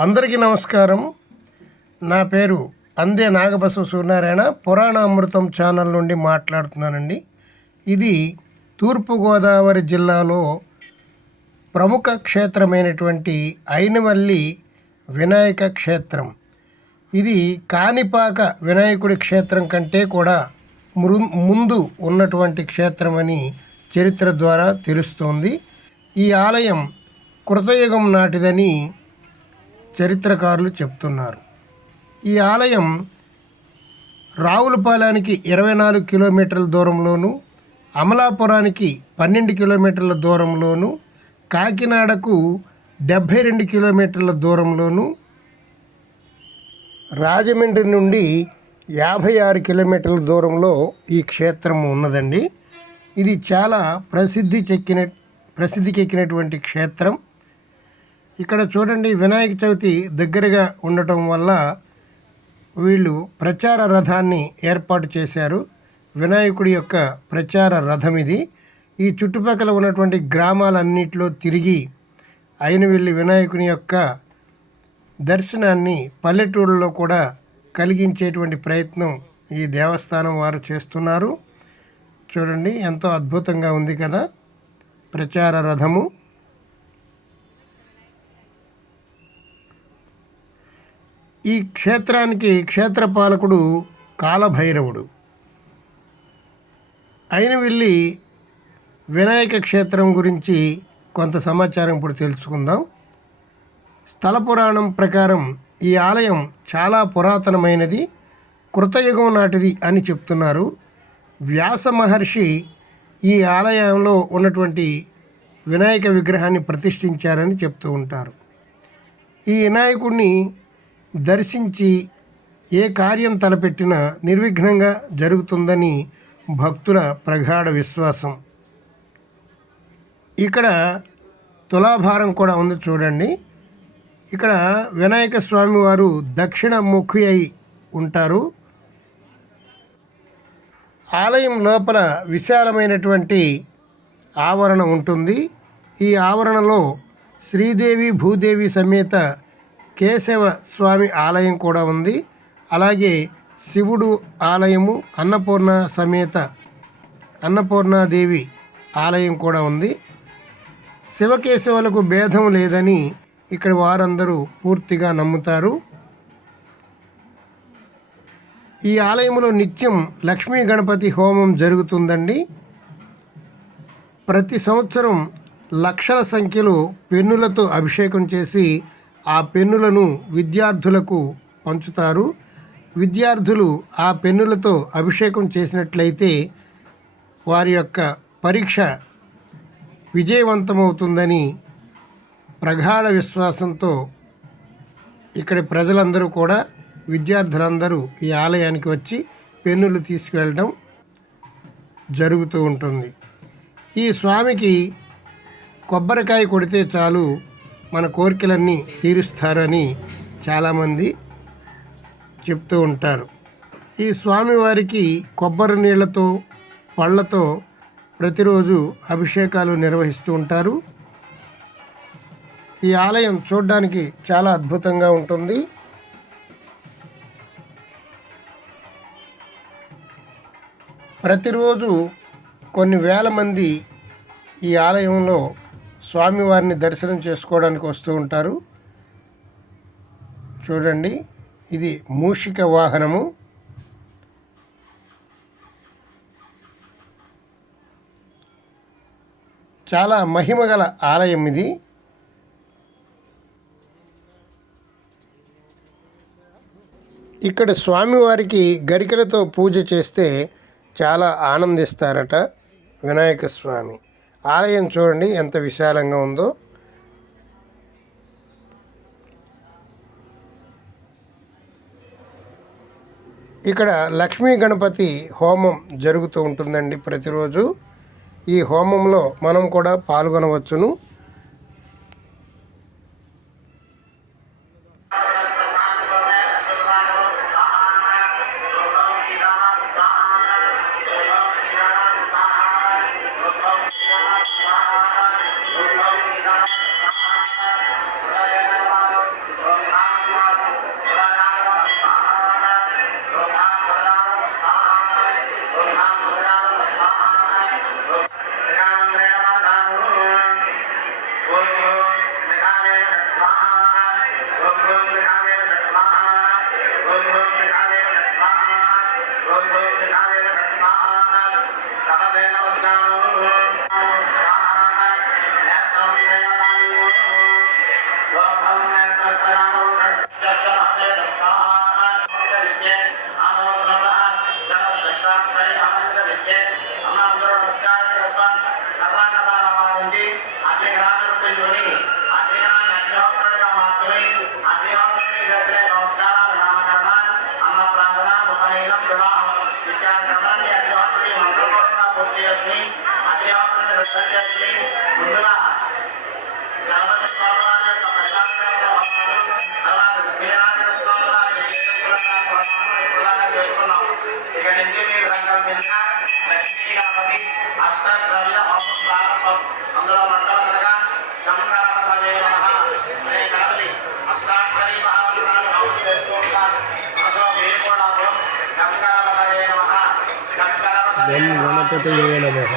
అందరికీ నమస్కారం. నా పేరు అందే నాగబసవ సూర్యనారాయణ. పురాణ అమృతం ఛానల్ నుండి మాట్లాడుతున్నానండి. ఇది తూర్పుగోదావరి జిల్లాలో ప్రముఖ క్షేత్రమైనటువంటి అయినవల్లి వినాయక క్షేత్రం. ఇది కాణిపాక వినాయకుడి క్షేత్రం కంటే కూడా ముందు ఉన్నటువంటి క్షేత్రమని చరిత్ర ద్వారా తెలుస్తోంది. ఈ ఆలయం కృతయుగం నాటిదని చరిత్రకారులు చెప్తున్నారు. ఈ ఆలయం రావులపాలెనికి 24 కిలోమీటర్ల దూరంలోను, అమలాపురానికి 12 కిలోమీటర్ల దూరంలోను, కాకినాడకు 72 కిలోమీటర్ల దూరంలోను, రాజమండ్రి నుండి 56 కిలోమీటర్ల దూరంలో ఈ క్షేత్రం ఉన్నదండి. ఇది చాలా ప్రసిద్ధికెక్కినటువంటి క్షేత్రం. ఇక్కడ చూడండి, వినాయక చవితి దగ్గరగా ఉండటం వల్ల వీళ్ళు ప్రచార రథాన్ని ఏర్పాటు చేశారు. వినాయకుడి యొక్క ప్రచార రథం ఇది. ఈ చుట్టుపక్కల ఉన్నటువంటి గ్రామాలన్నింటిలో తిరిగి అయినవల్లి వినాయకుని యొక్క దర్శనాన్ని పల్లెటూళ్ళలో కూడా కలిగించేటువంటి ప్రయత్నం ఈ దేవస్థానం వారు చేస్తున్నారు. చూడండి, ఎంతో అద్భుతంగా ఉంది కదా ప్రచార రథము. ఈ క్షేత్రానికి క్షేత్రపాలకుడు కాలభైరవుడు. అయినవల్లి వినాయక క్షేత్రం గురించి కొంత సమాచారం ఇప్పుడు తెలుసుకుందాం. స్థల పురాణం ప్రకారం ఈ ఆలయం చాలా పురాతనమైనది, కృతయుగం నాటిది అని చెప్తున్నారు. వ్యాస మహర్షి ఈ ఆలయంలో ఉన్నటువంటి వినాయక విగ్రహాన్ని ప్రతిష్ఠించారని చెప్తూ ఉంటారు. ఈ వినాయకుడిని దర్శించి ఏ కార్యం తలపెట్టినా నిర్విఘ్నంగా జరుగుతుందని భక్తుల ప్రగాఢ విశ్వాసం. ఇక్కడ తులాభారం కూడా ఉంది చూడండి. ఇక్కడ వినాయక స్వామి వారు దక్షిణ ముఖి అయి ఉంటారు. ఆలయం లోపల విశాలమైనటువంటి ఆవరణ ఉంటుంది. ఈ ఆవరణలో శ్రీదేవి భూదేవి సమేత కేశవ స్వామి ఆలయం కూడా ఉంది. అలాగే శివుడు ఆలయము, అన్నపూర్ణ సమేత అన్నపూర్ణాదేవి ఆలయం కూడా ఉంది. శివకేశవులకు భేదం లేదని ఇక్కడ వారందరూ పూర్తిగా నమ్ముతారు. ఈ ఆలయంలో నిత్యం లక్ష్మీ గణపతి హోమం జరుగుతుందండి. ప్రతి సంవత్సరం లక్షల సంఖ్యలో పెన్నులతో అభిషేకం చేసి ఆ పెన్నులను విద్యార్థులకు పంచుతారు. విద్యార్థులు ఆ పెన్నులతో అభిషేకం చేసినట్లయితే వారి యొక్క పరీక్ష విజయవంతమవుతుందని ప్రగాఢ విశ్వాసంతో ఇక్కడి ప్రజలందరూ కూడా, విద్యార్థులందరూ ఈ ఆలయానికి వచ్చి పెన్నులు తీసుకువెళ్ళడం జరుగుతూ ఉంటుంది. ఈ స్వామికి కొబ్బరికాయ కొడితే చాలు మన కోరికలన్నీ తీరుస్తారని చాలామంది చెప్తూ ఉంటారు. ఈ స్వామివారికి కొబ్బరి నీళ్లతో, పళ్ళతో ప్రతిరోజు అభిషేకాలు నిర్వహిస్తూ ఉంటారు. ఈ ఆలయం చూడడానికి చాలా అద్భుతంగా ఉంటుంది. ప్రతిరోజు కొన్ని వేల మంది ఈ ఆలయంలో స్వామివారిని దర్శనం చేసుకోవడానికి వస్తూ ఉంటారు. చూడండి, ఇది మూషిక వాహనము. చాలా మహిమగల ఆలయం ఇది. ఇక్కడ స్వామివారికి గరికలతో పూజ చేస్తే చాలా ఆనందిస్తారట వినాయక స్వామి. ఆలయం చూడండి ఎంత విశాలంగా ఉందో. ఇక్కడ లక్ష్మీ గణపతి హోమం జరుగుతూ ఉంటుందండి ప్రతిరోజు. ఈ హోమంలో మనం కూడా పాల్గొనవచ్చును. గణపతయే నమః.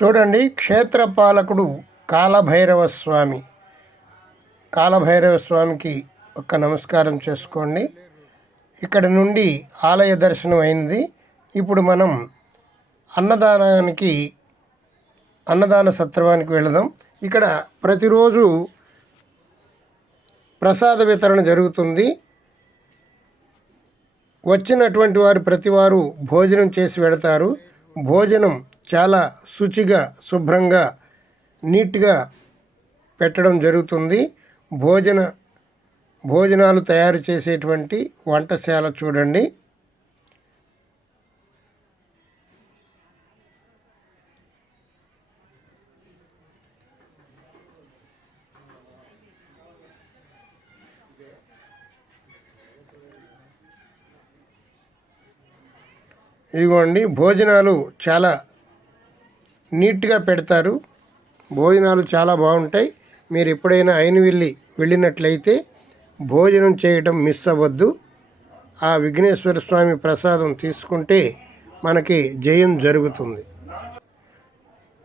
చూడండి, క్షేత్రపాలకుడు కాలభైరవ స్వామి. కాలభైరవ స్వామికి ఒక్క నమస్కారం చేసుకోండి. ఇక్కడ నుండి ఆలయ దర్శనం అయింది. ఇప్పుడు మనం అన్నదాన సత్రవానికి వెళదాం. ఇక్కడ ప్రతిరోజు ప్రసాద వితరణ జరుగుతుంది. వచ్చినటువంటి వారు ప్రతివారు భోజనం చేసి వెళతారు. భోజనం చాలా శుచిగా, శుభ్రంగా, నీట్గా పెట్టడం జరుగుతుంది. భోజనాలు తయారు చేసేటువంటి వంటశాల చూడండి. ఇదిగోండి, భోజనాలు చాలా నీట్గా పెడతారు. భోజనాలు చాలా బాగుంటాయి. మీరు ఎప్పుడైనా వెళ్ళినట్లయితే భోజనం చేయటం మిస్ అవ్వద్దు. ఆ విఘ్నేశ్వర స్వామి ప్రసాదం తీసుకుంటే మనకి జయం జరుగుతుంది.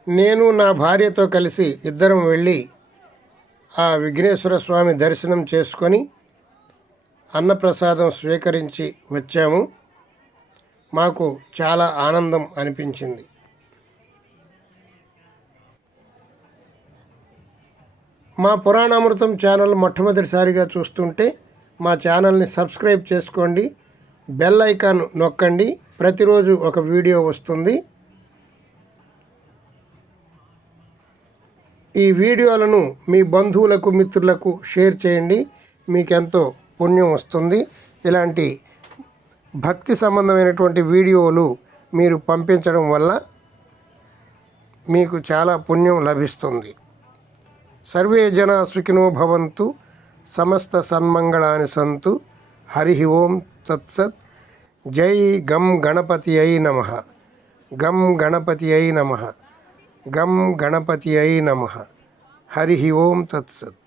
నేను నా భార్యతో కలిసి ఇద్దరం వెళ్ళి ఆ విఘ్నేశ్వర స్వామి దర్శనం చేసుకొని అన్నప్రసాదం స్వీకరించి వచ్చాము. మాకు చాలా ఆనందం అనిపించింది. మా పురాణామృతం ఛానల్ మొట్టమొదటిసారిగా చూస్తుంటే మా ఛానల్ని సబ్స్క్రైబ్ చేసుకోండి. బెల్ ఐకాన్ నొక్కండి. ప్రతిరోజు ఒక వీడియో వస్తుంది. ఈ వీడియోలను మీ బంధువులకు, మిత్రులకు షేర్ చేయండి. మీకెంతో పుణ్యం వస్తుంది. ఇలాంటి భక్తి సంబంధమైనటువంటి వీడియోలు మీరు పంపించడం వల్ల మీకు చాలా పుణ్యం లభిస్తుంది. సర్వే జనా సుఖినో భవంతు, సమస్త సన్మంగళాని సంతు. హరి ఓం తత్సత్. జై గం గణపతి అయి నమః. గం గణపతి అయి నమః. గం గణపతి అయి నమః. హరి ఓం తత్సత్.